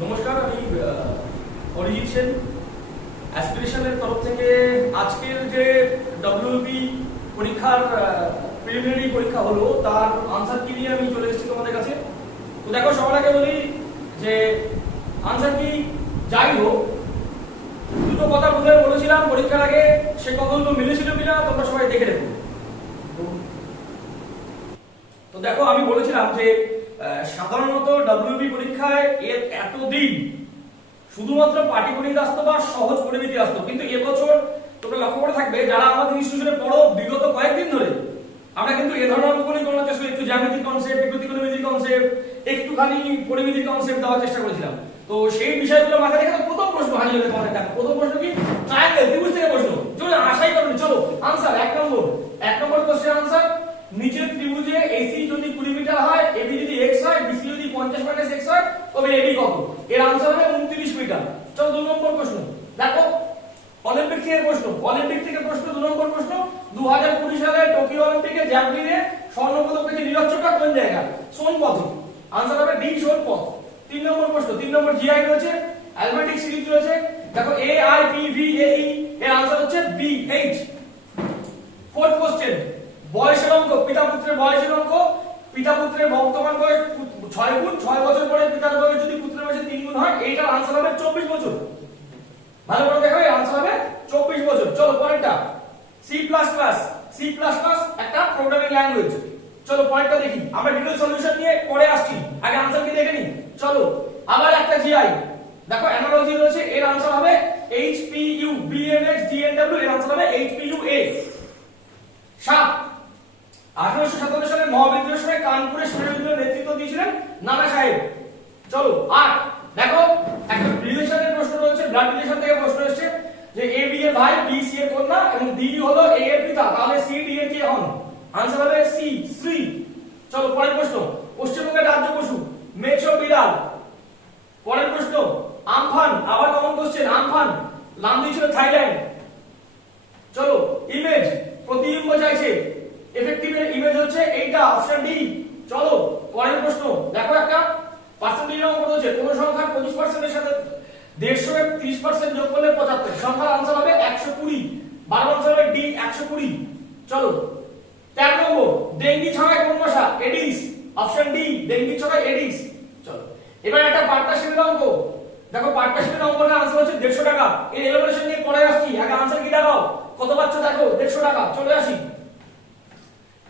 নমস্কার, আমি অরিজিৎ সেন অ্যাসপিরেশনের তরফ থেকে আজকের যে ডব্লিউবি পরীক্ষার প্রিলিমিনারি পরীক্ষা হলো তার আনসার কি নিয়ে আমি চলে এসেছি তোমাদের কাছে। তো দেখো, সবার আগে বলি যে আনসার কি যাই হোক, দুটো কথা প্রথমে বলেছিলাম পরীক্ষার আগে, সে কথাগুলো মিলেছিল কিনা তোমরা সবাই দেখে দেখো। তো দেখো, আমি বলেছিলাম যে সাধারণত ডব্লিউবি পরীক্ষায় এর এতদিন শুধুমাত্র পাটিগণিত আসতো বা সহজ পরিমিতি আসতো, কিন্তু এবছর তোমরা লক্ষ্য করে থাকবে যারা আমাদের ইনস্টিটিউশনে পড়ো বিগত কয়েকদিন ধরে, আমরা কিন্তু এ ধরনের অঙ্কগুলি করার চেষ্টা, একটু জ্যামিতিক কনসেপ্ট, একটু ত্রিকোণমিতিক কনসেপ্ট, একটুখানি পরিমিতিক কনসেপ্ট দেওয়ার চেষ্টা করেছিলাম। তো সেই বিষয়গুলো মাথায় রেখে প্রথম প্রশ্ন হাজির হলে তোমাদের দেখো, প্রথম প্রশ্ন কি? ট্রায়াঙ্গেল, ত্রিভুজ থেকে প্রশ্ন। চলো আশাই করুন, চলো আনসার এক নম্বর কোশ্চেন আনসার। নিচের ত্রিভুজে এসি যদি 20 মিটার হয়, এবি যদি x হয়, বিসি যদি 50 - x হয়, তবে এবি কত? এর আনসার হবে 29 মিটার। চলো 2 নম্বর প্রশ্ন দেখো, অলিম্পিক থেকে প্রশ্ন। অলিম্পিক থেকে প্রশ্ন 2 নম্বর প্রশ্ন। 2020 সালে টোকিও অলিম্পিকে জ্যাভলিনে স্বর্ণপদক পেয়েছে নীরজ চোপড়া কোন জায়গা? সোনপথে। আনসার হবে ডি, সোনপথ। 3 নম্বর প্রশ্ন, 3 নম্বর জিআই রয়েছে, অ্যালজেব্রিক সিরিজ রয়েছে। দেখো A I P V A E, এর আনসার হচ্ছে বি, 8। 4th কোশ্চেন, বয়সের অঙ্ক, পিতা পুত্রের বয়সের অঙ্ক। পিতা পুত্রের বর্তমান বয়স 6 গুণ, 6 বছর পরে পিতার বয়স যদি পুত্রের বয়সে 3 গুণ হয়, এইটার আনসার হবে 24 বছর। ভালো করে দেখো, এর আনসার হবে 24 বছর। চলো পরেরটা, C plus plus. C plus plus একটা প্রোগ্রামিং ল্যাঙ্গুয়েজ। চলো পরেরটা দেখি, আমরা ডিটেইল সলিউশন নিয়ে পরে আসছি, আগে আনসার কি দেখে নিই। চলো আবার একটা জিআই দেখো, অ্যানালজি রয়েছে, এর আনসার হবে এইচপিইউ, বিএমএক্স ডিএনডব্লিউ, এর আনসার হবে এইচপিইউ এ। 7, 1857 সালে মহাবিদ্রোহের সময় কানপুরে সুরেন্দ্রের নেতৃত্ব দিয়েছিলেন নানা সাহেব। চলো 8 দেখো, একটা রিলেশনের প্রশ্ন রয়েছে, ব্লাড রিলেশন থেকে প্রশ্ন এসেছে যে এ বি এর ভাই, বি সি এর কন্যা এবং ডি হলো এ এর পিতা, তাহলে সি ডি এর কে হন? আনসার হবে সি, শ্রী। চলো পরের প্রশ্ন, পশ্চিমবঙ্গের রাজ্য পশু মেছো বিড়াল। পরের প্রশ্ন, আমফান, আবার কমন কোশ্চেন, আমফান নাম দিয়েছিল থাইল্যান্ড। চলো ইমেজ, প্রতিবিম্ব চাইছে, এফেক্টিভের ইমেজ হচ্ছে এইটা, অপশন ডি। চলো পরের প্রশ্ন দেখো, একটা পার্সেন্টেজ অঙ্ক রয়েছে, কোন সংখ্যার 25% এর সাথে 150 এর 30% যোগ করলে 75, সংখ্যার আনসার হবে 120। 12 আনসার হবে ডি, 120। চলো 13 নম্বর, ডেঙ্গি ছড়ায় কোন মশা? এডিস, অপশন ডি, ডেঙ্গি ছড়ায় এডিস। চলো এবার একটা পাট্টা শিবির অঙ্ক দেখো, পাট্টা শিবির অঙ্কটার আনসার হচ্ছে 150 টাকা। এর এলিমিনেশন নিয়ে পরে আসছি, আগে আনসার কি দেখাও, কত পাচ্ছ দেখো, 150 টাকা।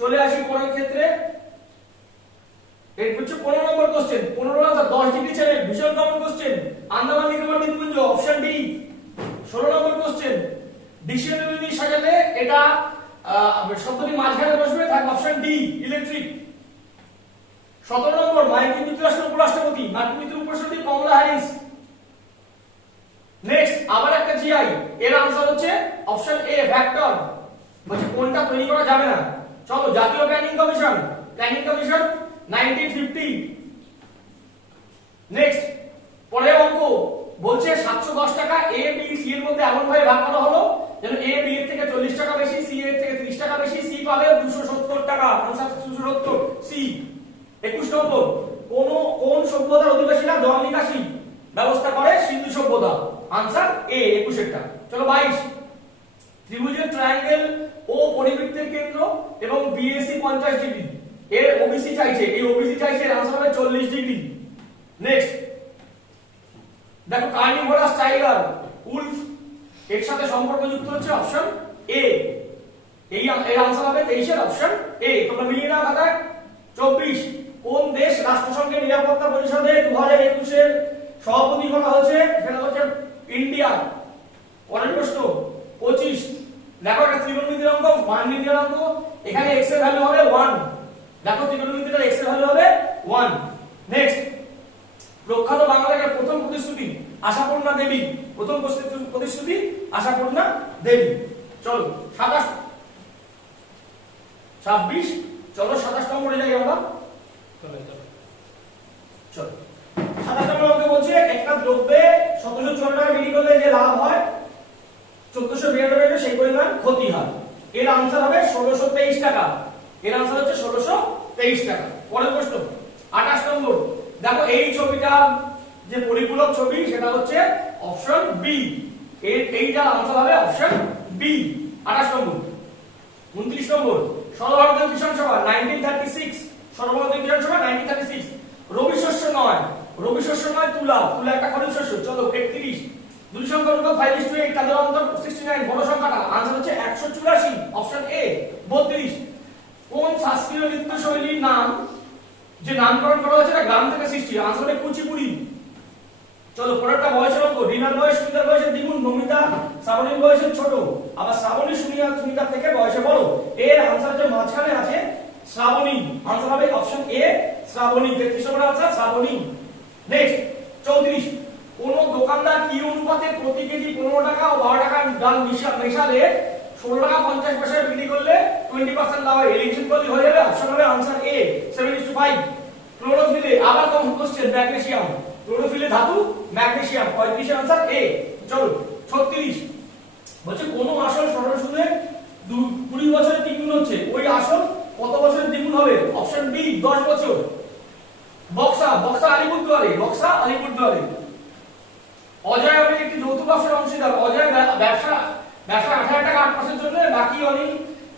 চলে আসি পরের ক্ষেত্রে, এর হচ্ছে 15 নম্বর কোশ্চেন। 15 নম্বর 10 ডিগ্রি চ্যানেল, ভীষণ কমন কোশ্চেন, আন্দামান নিকোবর দ্বীপপুঞ্জ, অপশন ডি। 16 নম্বর কোশ্চেন, ডিসিএনএলডি সাজালে এটা শব্দটি মাঝখানে বসবে, থাকবে অপশন ডি, ইলেকট্রিক। 17 নম্বর, মার্কিন যুক্তরাষ্ট্রের উপরাষ্ট্রপতি, মার্কিন যুক্তরাষ্ট্রের উপরাষ্ট্রপতি কমলা হ্যারিস। নেক্সট আবার একটা জিআই, এর আনসার হচ্ছে অপশন এ, ভেক্টর। বলছে কোনটা তৈরি করা যাবে না। চলো জাতীয় প্ল্যানিং কমিশন, 1950। নেক্সট পরের অঙ্ক বলছে 710 টাকা এ বি সি এর মধ্যে এমন ভাবে ভাগ করা হলো যেন এ বি এর থেকে 40 টাকা বেশি, সি এর থেকে 30 টাকা বেশি, সি পাবে 270 টাকা। Answer 270, C. 21 নম্বর, কোন সভ্যতার অধিবাসীরা জল নিকাশি ব্যবস্থা করে? সিন্ধু সভ্যতা। আনসার এ, 21 এরটা। চলো 22, ত্রিভুজের ট্রায়াঙ্গেল ও পরিবৃত্তের কেন্দ্র এবং বিএসি 50 ডিগ্রি, এর ওবিসি চাইছে, এই ওবিসি চাইছে, এর আনসার হবে 40 ডিগ্রি। নেক্সট দেখো, কার্নিভোরাস টাইগার, উলফ, এর সাথে সম্পর্কযুক্ত হচ্ছে অপশন এ, এর আনসার হবে 23 এর অপশন এ। তোমরা মিলিয়ে নাও খাতায়। 24, কোন দেশ রাষ্ট্রসংঘের নিরাপত্তা পরিষদে 2021 এর সভাপতি করা হয়েছে? সেটা হচ্ছে ইন্ডিয়া। পরের প্রশ্ন 25, দেখো একটা ত্রিকোণমিতির অঙ্ক, মান নির্ণয়ের অঙ্ক, এখানে x এর ভ্যালু হবে 1। দেখো ত্রিকোণমিতিটা x এর ভ্যালু হবে 1। নেক্সট, প্রখ্যাত বাংলার প্রথম প্রতিশ্রুতি আশাপূর্ণা দেবী, প্রথম প্রতিশ্রুতি আশাপূর্ণা দেবী। চলো 27, 26, চলো 27 নম্বরে যাই আমরা। চলো 27 নম্বর অঙ্কে বলছে একটা দ্রব্যে 1754 টাকা বিক্রি করলে যে লাভ হয় 1492 টাকা, সেই পরিমাণ ক্ষতি হয়। এর আনসার হবে 1623 টাকা। এর আনসার হচ্ছে 1623 টাকা। পরের প্রশ্ন 28 নম্বর, দেখো এই ছবিটা যে পরিপূরক ছবি সেটা হচ্ছে অপশন বি। এইটার আনসার হবে অপশন বি। 28 নম্বর। 29 নম্বর, সর্বভারতীয় কিষাণ সভা 1936, সর্বভারতীয় কিষাণ সভা 1936। রবি শস্য নয়, রবি শস্য নয় তুলা, তুলা একটা খরিফ শস্য। চলো 31। দুই সংখ্যার অনুপাত 5:8, তাদের অন্তর 69, বড় সংখ্যাটা আনসার হচ্ছে 184, অপশন এ। 32, কোন শাস্ত্রীয় নৃত্য শৈলীর নাম যে নামকরণ করা হয়েছে এটা গ্রাম থেকে সৃষ্টি, আনসার হবে কুচিপুড়ি। চলো পরেরটা বয়সের অঙ্ক, রিনার বয়স সুমিতার বয়সের দ্বিগুণ, নমিতা শ্রাবণীর বয়সের ছোট, আবার শ্রাবণী সুমিতার থেকে বয়সে বড়। এর আনসার যে মাঝখানে আছে শ্রাবণী, আনসার হবে option A Shraboni. 33 number answer Shraboni. Next 34, কোন দোকানদার কি অনুপাতে প্রতি কেজি 15 টাকা ও 12 টাকা ডাল মেশালে 16 টাকা 50 পয়সায় বিক্রি করলে 20% লাভ হয়? এলিমিনেশন করলে হয়ে যাবে, অপশন হবে আনসার এ 7:5। ক্লোরোফিলে আবার কম কোশ্চেন, ম্যাগনেসিয়াম, ক্লোরোফিলে ধাতু ম্যাগনেসিয়াম, 35 এর আনসার এ। চলো 36, বলছে কোন আসল সরল সুদে 20 বছরে দ্বিগুণ হচ্ছে, ওই আসল কত বছরে দ্বিগুণ হবে? অপশন বি 10 বছর। বক্সা, বক্সা আলিপুরদুয়ারে, বক্সা আলিপুরদুয়ারে। অজয় অনিল একটি যৌথ ব্যবসার অংশীদার, অজয় ব্যবসা 8000 টাকা 8% জন্য, বাকি অনিল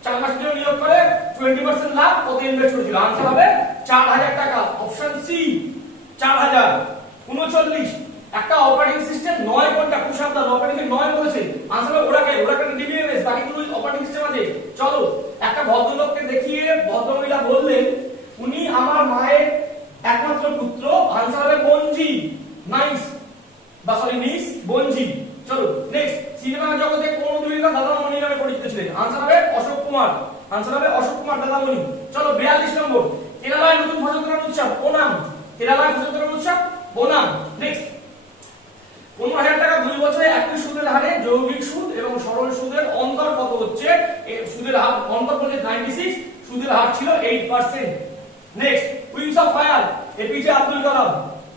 4 মাসের জন্য নিয়োগ করে 20% লাভ কত ইনভেস্ট করেছিল? আনসার হবে 4000 টাকা, অপশন সি 4000। 39, একটা অপারেটিং সিস্টেম 9 কোনটা? খুব সাবধান, অপারেটিং 9 বলেছে, আনসার হবে ওরাকেল, ওরাকেল ডিবিএমএস, বাকিগুলো অপারেটিং সিস্টেম আছে। চলো একটা ভদ্রলোককে দেখিয়ে ভদ্রমহিলা বললেন উনি আমার মায়ের একমাত্র পুত্র, আনসার হবে বঞ্জি, নাইস বা সরি নিস বঞ্জি। চলো নেক্সট, সিনেমা জগতে কোন অভিনেতা দাদামণি নামে পরিচিত ছিলেন? আনসার হবে অশোক কুমার, আনসার হবে অশোক কুমার দাদামণি। চলো 42 নম্বর, কেরালায় নতুন ফসল কাটার উৎসব ওনাম, কেরালায় ফসল কাটার উৎসব ওনাম। নেক্সট, 15000 টাকা 2 বছরে একই সুদের হারে যৌগিক সুদ এবং সরল সুদের অন্তর কত হচ্ছে? সুদের হার অন্তর বলতে 96, সুদের হার ছিল 8%। Next, wings of fire APJ Abdul Kalam,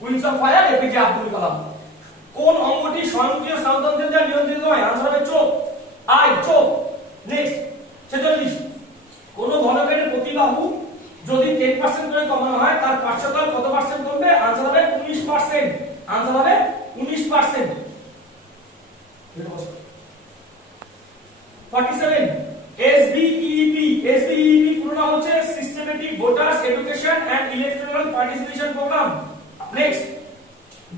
wings of fire APJ Abdul Kalam. কোন অঙ্গটি স্বয়ংক্রিয় স্নায়ুতন্ত্রের দ্বারা নিয়ন্ত্রিত হয়? আনসার হবে চোখ, আই, চোখ। নেক্সট 46, কোন ঘনকের প্রতি বাহু যদি 10% করে কমানো হয় তার পার্শ্বতল কত পার্সেন্ট কমবে? আনসার হবে 19%, আনসার হবে 19%। 47, SBEP, SBEP পুরো নাম হচ্ছে systematic voters education and electoral participation programme. Next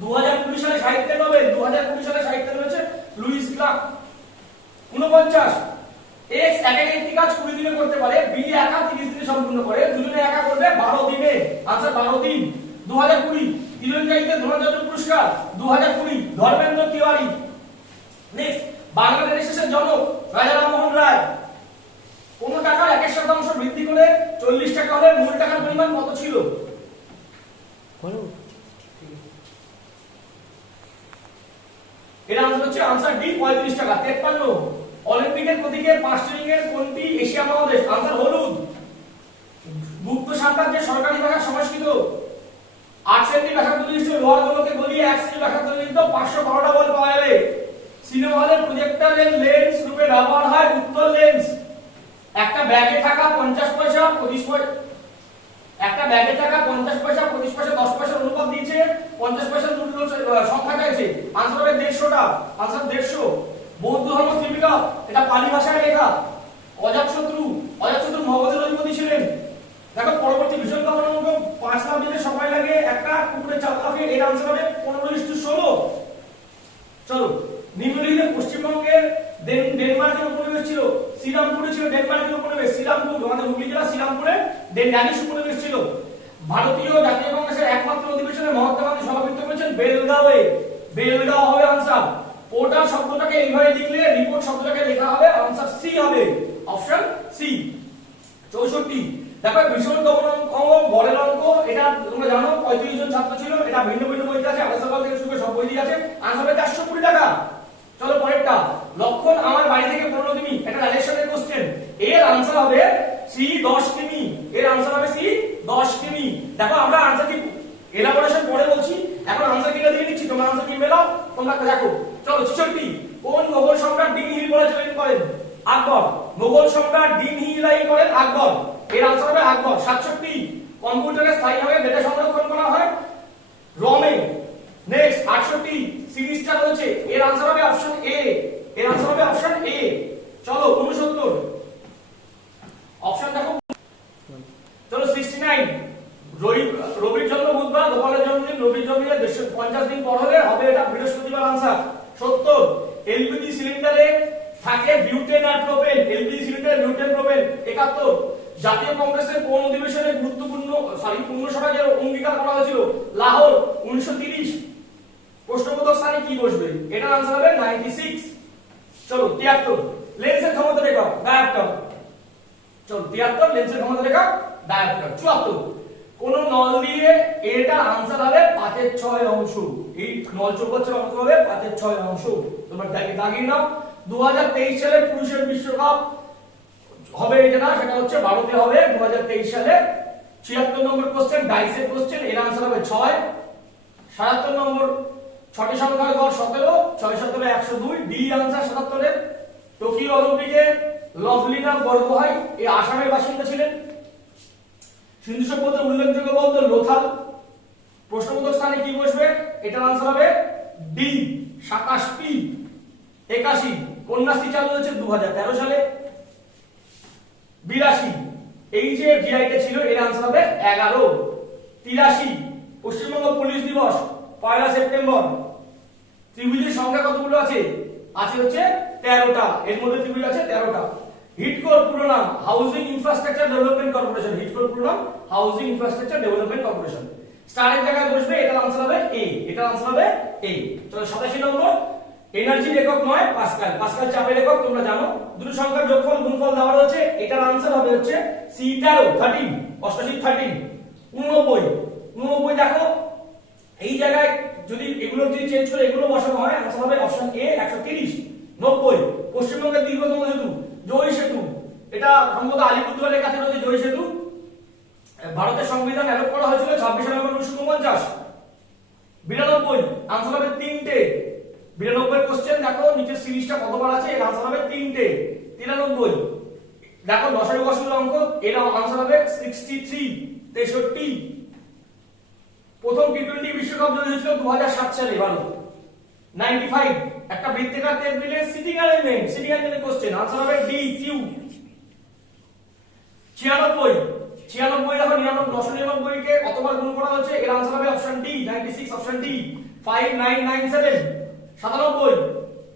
2020 সালে সাহিত্যে নোবেল, 2020 সালে সাহিত্যে রয়েছে লুইস ক্লার্ক। 49, x একা একটি কাজ 20 দিনে করতে পারে, b একা 30 দিনে সম্পূর্ণ করে, দুজনে একা করবে 12 দিনে, আনসার 12 দিন। 2020, তীরন্দাজিতে দ্রোণাচার্য পুরস্কার 2020, ধর্মেন্দ্র তিওয়ারি। নেক্সট, বাংলা রেজিস্ট্রেশন জনক রাজা রামমোহন রায়। কোন টাকার 1% বৃদ্ধি করে 40 টাকা হলে মূল টাকার পরিমাণ কত ছিল? এর আনসার হচ্ছে আনসার ডি 35 টাকা। 53, অলিম্পিকের প্রতীকের 5টি রিংয়ের কোনটি এশিয়া মহাদেশ? আনসার হলুদ। গুপ্ত সাম্রাজ্যের সরকারি ভাষা সংস্কৃত। 8 সেন্টি ব্যাসার্ধ বিশিষ্ট লোহার গোলকে গলিয়ে 1 সেন্টি ব্যাসার্ধ বিশিষ্ট 512টা বল পাওয়া যাবে। সিনেমা হলের প্রজেক্টরের লেন্স রূপে ব্যবহার হয় উত্তল লেন্স। একটা ব্যাগে থাকা 50 পয়সা 25 পয়সা, একটা ব্যাগে থাকা 50 পয়সা 25 পয়সা 10 পয়সার অনুপাত দিয়েছে, 50 পয়সা দুটো সংখ্যা চাইছে, আনসার হবে 150টা, আনসার 150। বৌদ্ধ ধর্ম ত্রিপিটক, এটা পালি ভাষায় লেখা। অজাতশত্রু, অজাতশত্রু মগধের অধিপতি ছিলেন। দেখো পরবর্তী ভীষণ কমন অঙ্ক, 5 লাখ দিতে সময় লাগে, একটা কুকুরে 4 লাফে, এর আনসার হবে 15:16। চলো, নিম্নলিখিত পশ্চিমবঙ্গের ডেনমার্কের উপনিবেশ ছিল, শ্রীরামপুরে ছিল ডেনমার্কের উপনিবেশ, শ্রীরামপুর আমাদের হুগলি জেলা শ্রীরামপুরে ড্যানিশ উপনিবেশ ছিল। ভারতীয় জাতীয় কংগ্রেসের একমাত্র অধিবেশনে মহাত্মা গান্ধী সভাপতিত্ব করেছেন বেলগাঁওয়ে, বেলগাঁও হবে আনসার। পোর্টাল শব্দটাকে এইভাবে লিখলে রিপোর্ট শব্দটাকে লেখা হবে, আনসার সি হবে, অপশন সি। 64, দেখো ভীষণ কমন অঙ্ক, বলের অঙ্ক, এটা তোমরা জানো 35 জন ছাত্র ছিল, এটা ভিন্ন ভিন্ন বইতে আছে, আলাদা থেকে শুরু করে সব বইতে আছে, আনসার হবে 420 টাকা। চলো পরেরটা, লক্ষণ আমার বাড়ি থেকে 15 কিমি, এটা রাজেশ্বরের কোশ্চেন, এর আনসার হবে সি 10 কিমি, এর আনসার হবে সি 10 কিমি। দেখো আমরা আনসার কি এলাবোরেশন পরে বলছি, এখন আনসার কিটা দিয়ে নিচ্ছি, তোমরা আনসার কি মেলাও, তোমরা দেখো। চলো 66, কোন মোগল সম্রাট দিনহিল পরিচালনা করেন? আকবর। মোগল সম্রাট দিনহিলাই করেন আকবর, এর আনসার হবে আকবর। 67, কম্পিউটারে স্থায়ীভাবে ডেটা সংরক্ষণ করা হয় রমে। নেক্সট রবির জন্ম বুধবার, গোপালের জন্মদিন রবির জন্মদিনে 50 দিন পর হলে হবে এটা বৃহস্পতিবার। আনসার 70। এলপিজি সিলিন্ডারে থাকে বিউটেন আর প্রোপেন, এলপিজি সিলিন্ডারে বিউটেন প্রোপেন। 71। জাতীয় কংগ্রেসের কোন অধিবেশনে গুরুত্বপূর্ণ পূর্ণ স্বরাজের অঙ্গীকার করা হয়েছিল? লাহোর 1930। প্রশ্নবোধক স্থানে কি বসবে? এটার आंसर হবে 96। চলো 73। লেন্সের ক্ষমতা রেখক ডায়াপ্টার। চলো 73 লেন্সের ক্ষমতা রেখক ডায়াপ্টার। 74। কোন নল দিয়ে এটার आंसर হবে 5 এর 6 অংশ। এই নল চৌবাচ্চার অংশ হবে 5 এর 6 অংশ। তোমরা দাগিয়ে নাও। 2023 সালে পুরুষের বিশ্বকাপ হবে যেটা, সেটা হচ্ছে ভারতে হবে 2023 সালে। 76 নম্বর কোশ্চেন, ডাইসের কোশ্চেন, এর आंसर হবে 6। 77 নম্বর, 6টি সংখ্যার গড় 17, 6 17 102, ডি आंसर 77 এর। টোকিও অলিম্পিকে লভলিনা বরগোহাই এই আসামের বাসিন্দা ছিলেন। সিন্ধু সভ্যতার উল্লেখযোগ্য বন্দর লোথাল। প্রশ্নবোধক স্থানে কি বসবে? এটার आंसर হবে ডি 27 পি। 81 কন্যাশ্রী চালু হয়েছে 2013 সালে। 82 এই যে জিআইটা ছিল এর आंसर হবে 11। 83 পশ্চিমবঙ্গ পুলিশ দিবস 1 সেপ্টেম্বর। ত্রিভুজের সংখ্যা কতগুলো আছে? আছে হচ্ছে 13টা। এর মধ্যে ত্রিভুজ আছে 13টা। হিটকোর পুরো নাম হাউজিং ইনফ্রাস্ট্রাকচার ডেভেলপমেন্ট কর্পোরেশন। হিটকোর পুরো নাম হাউজিং ইনফ্রাস্ট্রাকচার ডেভেলপমেন্ট কর্পোরেশন। স্টারের জায়গায় বসবে, এটার आंसर হবে এ। এটার आंसर হবে এ। চলো 87 নম্বর, এনার্জি একক নয় পাস্কাল। পাস্কাল চাপের একক তোমরা জানো। দুটো সংখ্যার যোগফল গুণফল দেওয়া রয়েছে, এটার आंसर হবে হচ্ছে সি 13 88 13। 89 দেখো এই জায়গায় যদি এগুলো যদি চেঞ্জ করে এগুলো বসানো হয় आंसर হবে অপশন এ 130। 90 পশ্চিমবঙ্গের দীর্ঘতম সেতু জয় সেতু, এটা সম্ভবত আলিপুরদুয়ারের কাছে রয়েছে জয় সেতু। ভারতের সংবিধান অ্যাডপ্ট করা হয়েছিল 26 নভেম্বর 1949। 92 आंसर হবে 3টে। 92 কোশ্চেন দেখো নিচে সিরিজটা কতবার আছে, এর आंसर হবে 3টে। 93 দেখো দশমিক অঙ্ক, এর आंसर হবে 63 63। প্রথম টি20 বিশ্বকাপ জয়ী হয়েছিল 2007 সালে ভারত। 95 একটা বৃত্তাকার টেবিলে সিটিং অ্যারেঞ্জমেন্ট কোশ্চেন, आंसर হবে ডি কিউ। 96 দেখো 999 কে কতবার গুণ করা হয়েছে, এর आंसर হবে অপশন ডি 96 অপশন ডি 5997। 97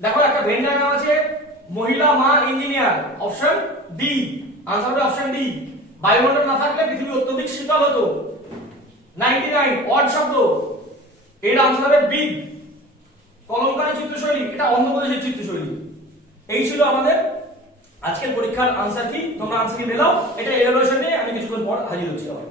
দেখো একটা ভেন ডায়াগ্রাম আছে মহিলা মা ইঞ্জিনিয়ার, অপশন ডি आंसर হবে অপশন ডি। বায়ুমণ্ডল না থাকলে পৃথিবী অত্যধিক শীতল হতো। 99 অড শব্দ, এর आंसर হবে বি। কলমকারী চিত্রশৈলী, এটা অন্ধ্রপ্রদেশের চিত্রশৈলী। এই ছিল আমাদের আজকের পরীক্ষার आंसर কি। তোমরা आंसर কি মেলাও, এটা এভালুয়েশন নিয়ে আমি কিছুক্ষণ পর হাজির হচ্ছি আবার।